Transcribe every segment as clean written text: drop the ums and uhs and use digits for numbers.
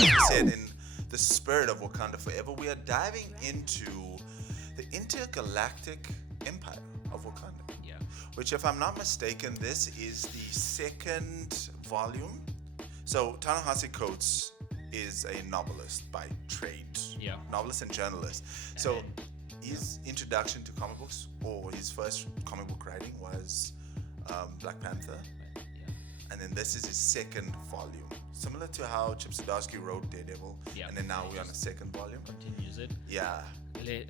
you said, in the spirit of Wakanda Forever, we are diving into the Intergalactic Empire of Wakanda. Yeah. Which, if I'm not mistaken, this is the second volume. So, Ta-Nehisi Coates is a novelist by trade. Yeah. Novelist and journalist. So, his introduction to comic books, or his first comic book writing, was Black Panther. And then this is his second volume. Similar to how Chip Zdarsky wrote Daredevil. Yeah. And then now we're on the second volume. Continues it. Yeah. Give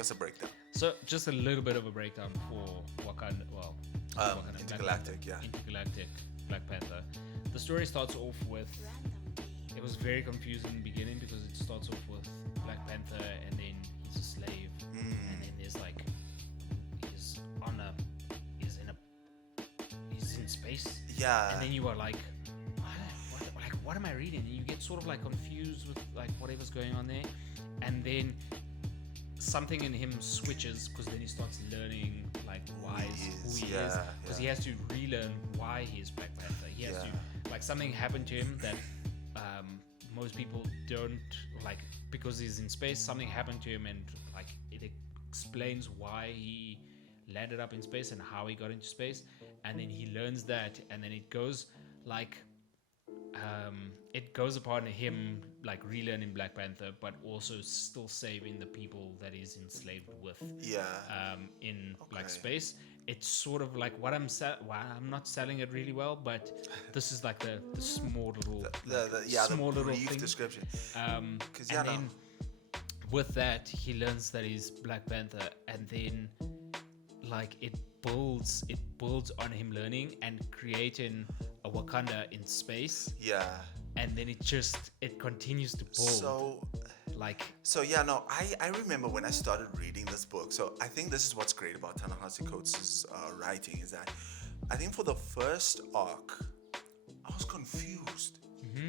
us a breakdown. So just a little bit of a breakdown for Wakanda. Well, Wakanda, Intergalactic, yeah. Intergalactic Black Panther. The story starts off with. It was very confusing in the beginning because it starts off with Black Panther and then he's a slave, and then there's like he's in space. Yeah. And then you are like, what am I reading? And you get sort of like confused with like whatever's going on there, and then something in him switches because then he starts learning like who he is, because he has to relearn why he is Black Panther. He has to, like, something happened to him that most people don't, like, because he's in space. Something happened to him, and like it explains why he landed up in space and how he got into space, and then he learns that, and then it goes like it goes upon him like relearning Black Panther, but also still saving the people that he's enslaved with. In like space. It's sort of like what I'm not selling it really well, but this is like the small little the brief thing. description. Then with that he learns that he's Black Panther, and then like it builds on him learning and creating a Wakanda in space. Yeah. And then it continues to build. I remember when I started reading this book. So I think this is what's great about Ta-Nehisi Coates' writing, is that I think for the first arc, I was confused.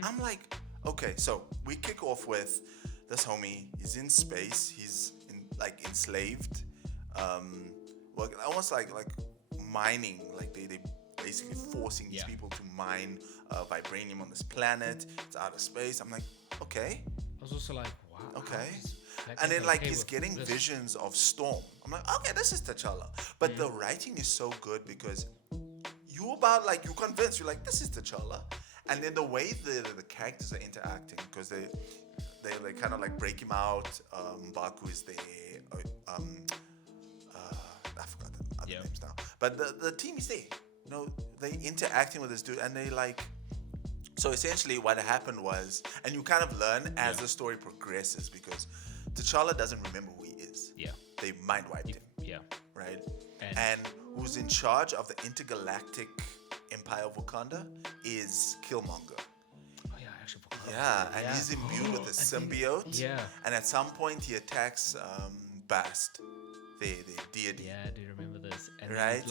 I'm like, okay, so we kick off with this homie. He's in space. He's enslaved. Almost like mining. Like they basically forcing these people to mine vibranium on this planet. It's out of space. I'm like, okay. I was also like, wow. Okay. And then he's getting visions of Storm. I'm like, okay, this is T'Challa. But the writing is so good because you convinced, you're like, this is T'Challa. And then the way the characters are interacting, because they kind of like break him out. Mbaku is there. I forgot the other names now. But the team is there. You know, they interacting with this dude, and they like. So essentially, what happened was, and you kind of learn as the story progresses, because T'Challa doesn't remember who he is. Yeah. They mind wiped him. Yeah. Right. And who's in charge of the Intergalactic Empire of Wakanda is Killmonger. Oh yeah, I actually forgot. Yeah, and he's imbued with a symbiote. And at some point, he attacks Bast, the deity. Yeah, I do remember this. And right?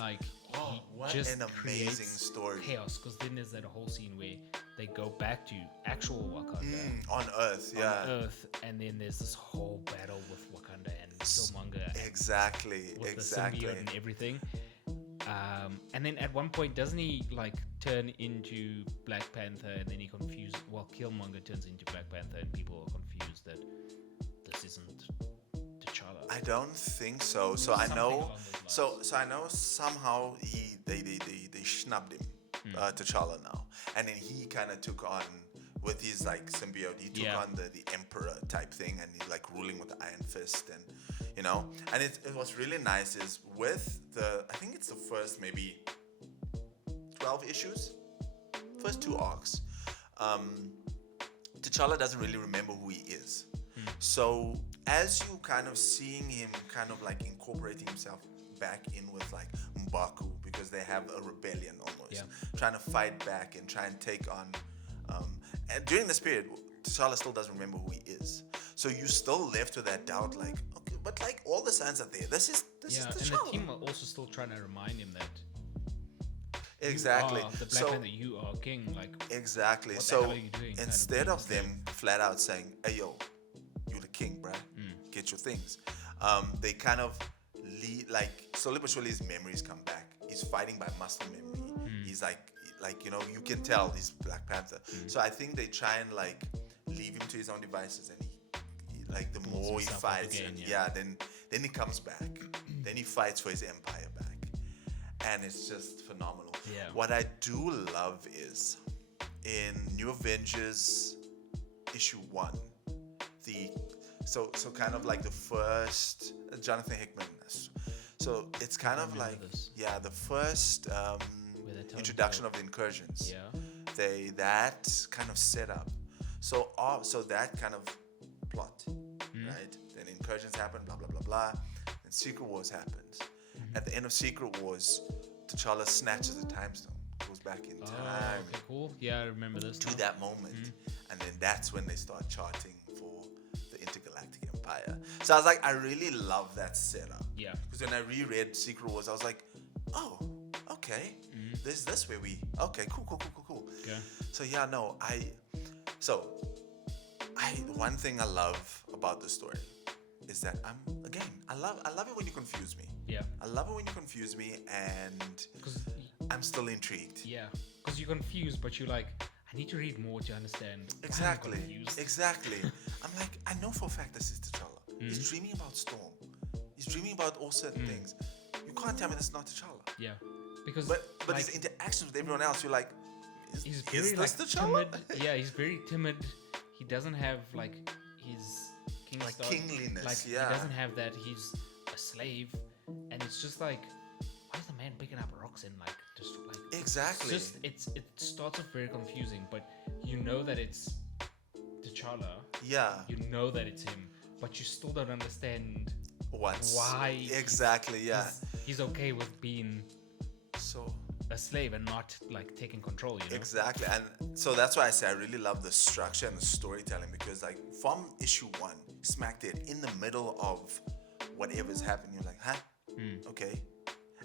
What an amazing story. Chaos, because then there's that whole scene where they go back to actual Wakanda. On Earth, On Earth, and then there's this whole battle with Wakanda and Killmonger. Exactly. The symbiote and everything. And then at one point, doesn't he turn into Black Panther, and then Killmonger turns into Black Panther, and people are confused that this isn't T'Challa. I don't think so. So I know. So I know somehow they snubbed him, T'Challa now, and then he kind of took on with his symbiote. He took on the emperor type thing, and he's ruling with the iron fist, and And it what's really nice is with I think it's the first maybe 12 issues, first 2 arcs. T'Challa doesn't really remember who he is. So as you kind of seeing him kind of incorporating himself back in with M'Baku, because they have a rebellion almost, trying to fight back and try and take on and during this period T'Challa still doesn't remember who he is, so you still left with that doubt, okay, but all the signs are there, this is T'Challa. And the team are also still trying to remind him that exactly, you are the Black Panther, you are king, exactly. What so the hell are you doing? instead of them flat out saying, hey yo, you the king, bruh, get your things, they kind of slowly but surely his memories come back. He's fighting by muscle memory. He's like, you know, you can tell he's Black Panther. So I think they try and like leave him to his own devices, and he like the more he himself up fights, again, and yeah. then he comes back, then he fights for his empire back, and it's just phenomenal. Yeah. What I do love is in New Avengers issue 1, so kind of like the first Jonathan Hickman. So it's kind of like this. the first Where they tell introduction him of the incursions. Yeah. That kind of set up. So that kind of plot, right? Then incursions happen, blah blah blah blah. Then Secret Wars happens. At the end of Secret Wars, T'Challa snatches the time stone, goes back in time Okay, cool. Yeah, I remember this. to now. that moment, and then that's when they start charting for the Intergalactic Empire. So I was like, I really love that setup. Yeah. Because when I reread Secret Wars, I was like, oh, okay, there's this where okay, cool. Okay. So yeah, no, one thing I love about the story is that I love it when you confuse me. Yeah. I love it when you confuse me, and Because I'm still intrigued. because you're confused, but you're like, I need to read more to understand. why I'm Exactly. confused. Exactly. I'm like, I know for a fact this is T'Challa. He's dreaming about Storm. He's dreaming about all certain things. You can't tell me that's not T'Challa. Yeah. Because But like, his interactions with everyone else, you're like, he's is very this like T'Challa? timid. Yeah, he's very timid. He doesn't have like his king Like star- kingliness, Like yeah. he doesn't have that. He's a slave, and it's just like, why is the man picking up rocks and like just like Exactly. it starts off very confusing, but you know that it's T'Challa. Yeah. You know that it's him, but you still don't understand why Exactly, yeah. he's okay with being So a slave and not like taking control, you know? exactly, and so that's why I say I really love the structure and the storytelling, because like from issue 1, smack dead in the middle of whatever's happening, you're like, huh? Okay.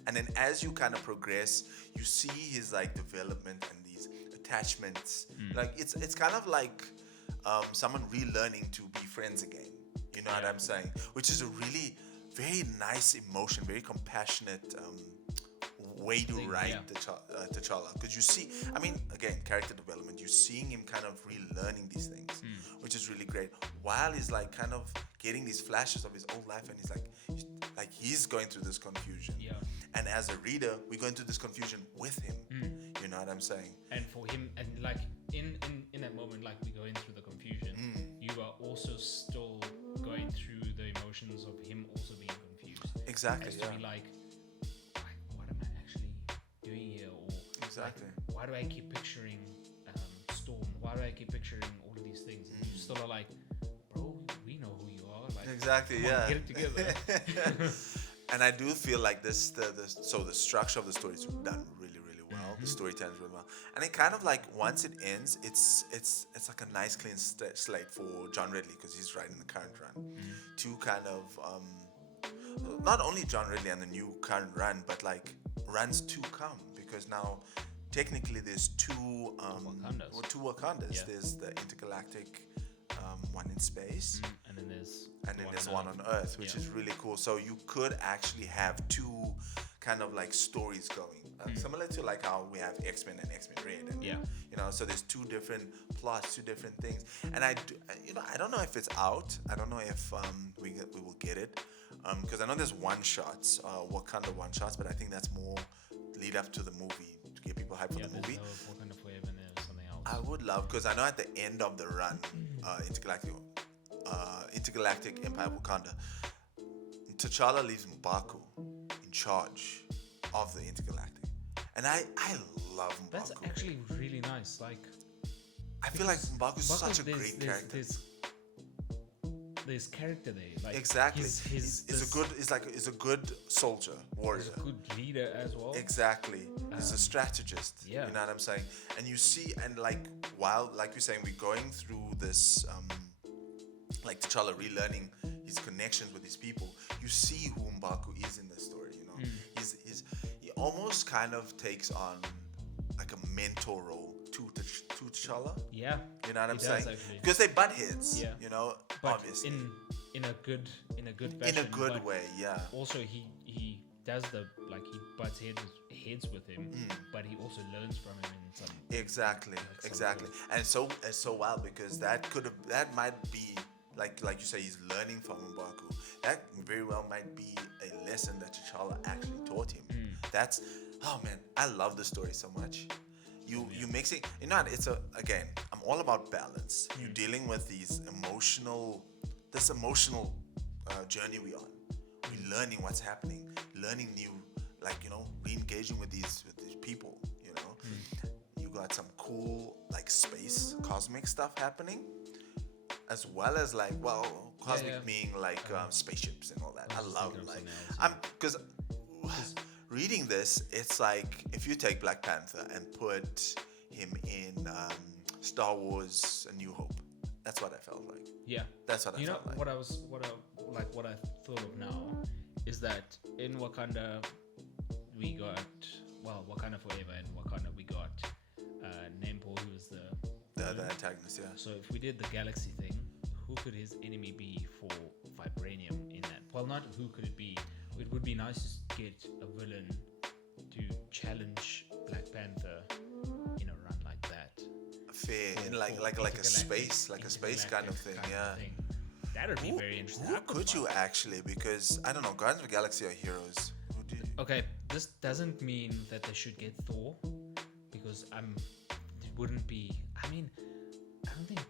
And then as you kind of progress, you see his like development and these attachments. Like it's kind of like someone relearning to be friends again. You know what I'm saying? Which is a really very nice emotion, very compassionate way to write T'Challa. Because you see, I mean, again, character development, you're seeing him kind of relearning these things, which is really great. While he's like kind of getting these flashes of his old life, and he's going through this confusion. Yeah. And as a reader, we're going through this confusion with him. You know what I'm saying? And for him, and like in that moment, like we're going through the confusion, you are also still going through the emotions of him also being confused. Exactly. As to be like, what am I actually doing here? Or Exactly. like, why do I keep picturing Storm? Why do I keep picturing all of these things? And you still are like, bro, we know who you are. Like, Exactly. come Yeah. on, get it together. And I do feel like the structure of the story is done really, really well. The storytelling is really well, and it kind of like once it ends, it's like a nice clean slate for John Ridley, because he's writing the current run to kind of not only John Ridley and the new current run, but like runs to come, because now technically there's two Wakandas. Yeah. There's the intergalactic one in space. And then there's One on Earth, which is really cool. So you could actually have two kind of like stories going, similar to like how we have X-Men and X-Men Red, and you know, so there's two different plots, two different things. And I don't know if it's out. I don't know if we will get it, because I know there's one shots, Wakanda one shots, but I think that's more lead up to the movie to get people hyped for the movie. Wakanda Forever, and there's something else. I would love, because I know at the end of the run, Intergalactic Empire of Wakanda, T'Challa leaves M'Baku in charge of the Intergalactic, and I love M'Baku. That's actually really nice. Like, I feel like M'Baku's such a great character. There's character there. Like, Exactly. He's He's a good soldier, warrior. He's a good leader as well. Exactly. He's a strategist. Yeah. You know what I'm saying? And you see, and like while, like you're saying, we're going through this, like T'Challa relearning his connections with his people, you see who M'Baku is in this story. You know, he almost kind of takes on like a mentor role to T'Challa. Yeah. You know what I'm He saying? does, actually. Because they butt heads. Yeah. You know, But obviously. in a good fashion. In a good but way, yeah. Also, he does he butts heads with him, but he also learns from him in some. Exactly. And it's so wild because that might be like you say, he's learning from M'Baku. That very well might be a lesson that T'Challa actually taught him. That's, oh man, I love the story so much. You mixing, it's again, I'm all about balance. You're dealing with this emotional journey we're on. We're learning what's happening, learning new, re-engaging with these people. You got some cool space cosmic stuff happening, as well as cosmic meaning spaceships and all that. I love because reading this, it's like if you take Black Panther and put him in Star Wars: A New Hope. That's what I felt like. Yeah, that's what I felt like. What I thought of now is that in Wakanda we got Wakanda Forever, and Wakanda we got Nampo, who was the antagonist. Yeah. So if we did the galaxy thing, who could his enemy be for vibranium in that? Well, not who could it be. It would be nice to get a villain to challenge Black Panther in a run like that. Fair, in like a space kind of thing. Yeah. That would be very interesting. Who could you actually? Because I don't know, Guardians of the Galaxy are heroes. Okay, this doesn't mean that they should get Thor, because it wouldn't be. I mean, I don't think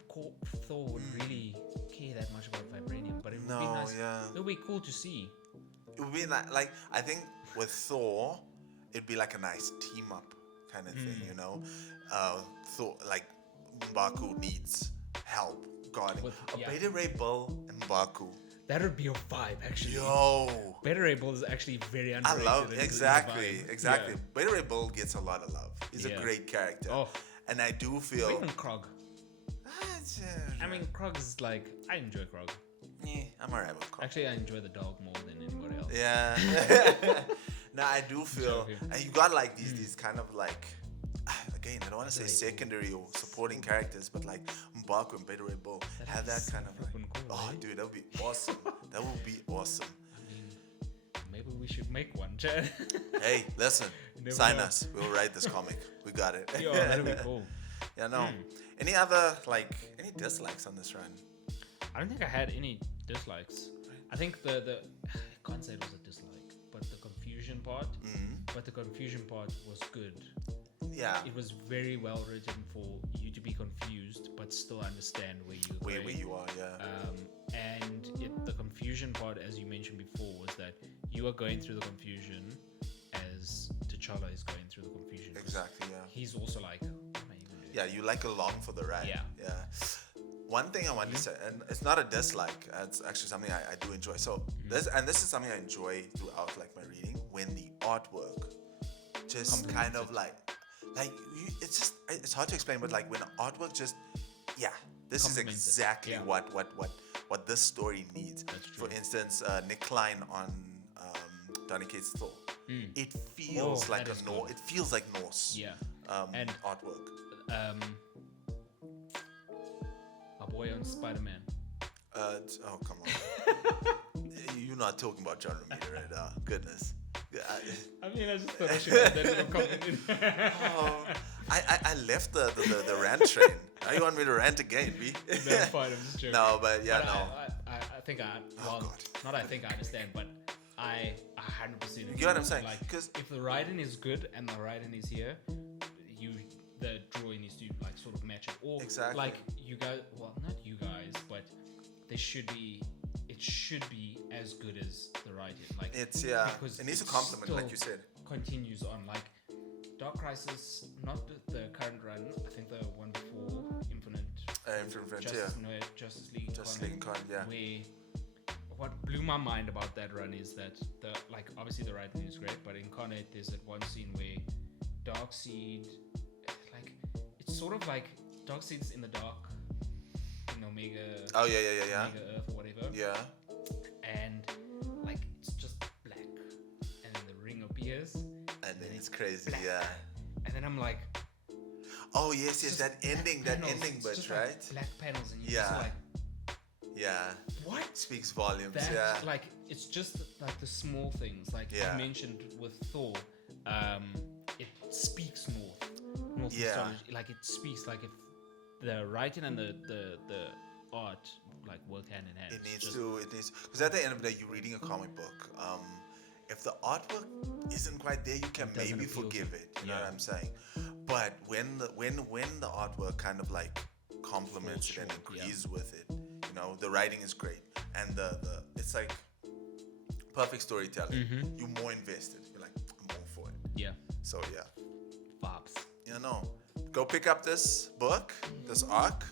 Thor would really care that much about vibranium, but it would be nice. Yeah. It would be cool to see. It would be like I think with Thor, it'd be like a nice team up kind of thing, Thor, like M'Baku needs help guarding Beta Ray Bill and M'Baku. That would be a vibe, actually. Yo, Beta Ray Bill is actually very underrated. I love exactly. Yeah. Beta Ray Bill gets a lot of love. He's a great character. Oh, and I do feel even Krog. I mean, Krog is I enjoy Krog. Yeah, I'm alright with Krog. Actually, I enjoy the dog more than anybody else. Yeah. Now I do feel, and you got these kind of again, I don't want to say secondary or supporting characters, but M'Baku and Beta Ray Bull have that kind of cool, dude, that would be awesome. That would be awesome. I mean, maybe we should make one, Chad. Hey, listen, sign us. We'll write this comic. We got it. Yo, that'd be cool. Yeah, no. Any other any dislikes on this run? I don't think I had any dislikes. I think the I can't say it was a dislike, but the confusion part. But the confusion part was good. Yeah. It was very well written for you to be confused, but still understand where you are. Yeah. And the confusion part, as you mentioned before, was that you are going through the confusion as T'Challa is going through the confusion. Exactly. Yeah. He's also like, what am I even doing? Yeah, you along for the ride. Yeah. One thing I want to say, and it's not a dislike, it's actually something I do enjoy. So this is something I enjoy throughout my reading, when the artwork just kind of it's hard to explain, but when the artwork just this is exactly what this story needs. For instance, Nick Klein on Ta-Nehisi Thor. It feels like it feels like Norse. Yeah. And artwork. Our boy on Spider-Man. Oh come on. You're not talking about John Romita right now. Goodness. I mean, I just thought I should have that little comment in. I left the rant train. Now you want me to rant again, B? No, fine, I'm just joking. No, but no. I think not I think I understand, but I 100% agree. You know what I'm saying? Because if the writing is good and the writing is here, the drawing needs to sort of match it. Or exactly. You guys, well, not you guys, but it should be as good as the writing. Because it needs to complement, like you said. Continues on Dark Crisis, not the current run. I think the one before Infinite Frontier. Justice League. Yeah. Where what blew my mind about that run is that obviously the writing is great, but in Incarnate there's that one scene where Darkseid, it's sort of like Darkseid's in the dark in Omega. Oh yeah. Omega Earth or whatever. Yeah. And it's just black, and then the ring appears, and then it's crazy. Black. Yeah. And then I'm like, oh yes, that ending bit, right? Black panels, and you're just like, yeah. What? Speaks volumes. It's just the small things, you mentioned with Thor. Yeah. like it speaks like if the writing and the art like work hand in hand. It It's needs just- to. It needs because at the end of the day, you're reading a comic book. If the artwork isn't quite there, you can It doesn't maybe appeal to forgive you. it. You know Yeah. what I'm saying? But when the artwork kind of like complements it and Falls short, yeah. agrees with it, you know, the writing is great, and the it's like perfect storytelling. Mm-hmm. You're more invested. You're like, I'm all for it. Yeah. So yeah, Vibes. you know, go pick up this book, this arc.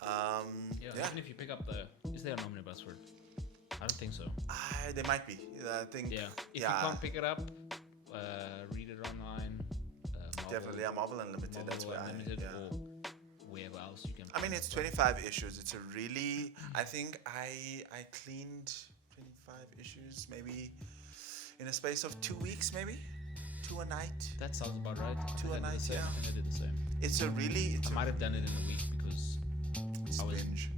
Yeah, Yeah. even if you pick up is there an omnibus for it? I don't think so. There might be. I think. Yeah. If yeah. you can't pick it up, read it online. Marvel, Definitely, yeah, Marvel Unlimited. That's Marvel where Unlimited yeah. or wherever else you can. I mean, it's 25 issues. It's a really. I think I cleaned 25 issues maybe in a space of 2 weeks, maybe 2 a night. That sounds about right. I Two think a I did the night, same. yeah. I think I did the same. It's a really. It's I might have done it in a week because a I was binge.